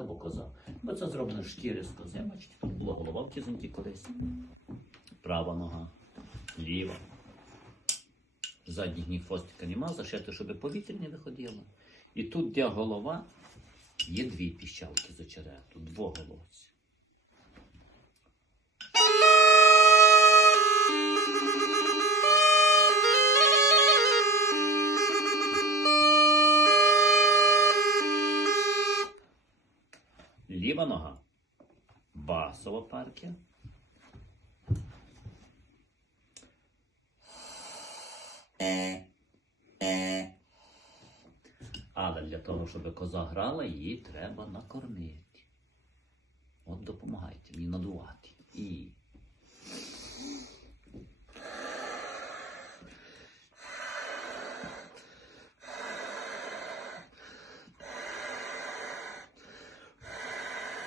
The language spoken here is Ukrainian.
пачка або коза. Бо це зроблено шкіри з кози. Бачите, тут була голова в кізоньки колись. Права нога, ліва. Задніх ніг хвостика нема, зашити, щоб повітря не виходило. І тут, де голова, є дві піщалки з очерету, двоголовці. Ліва нога басова партія. Але для того, щоб коза грала, її треба накормити. От допомагайте мені надувати.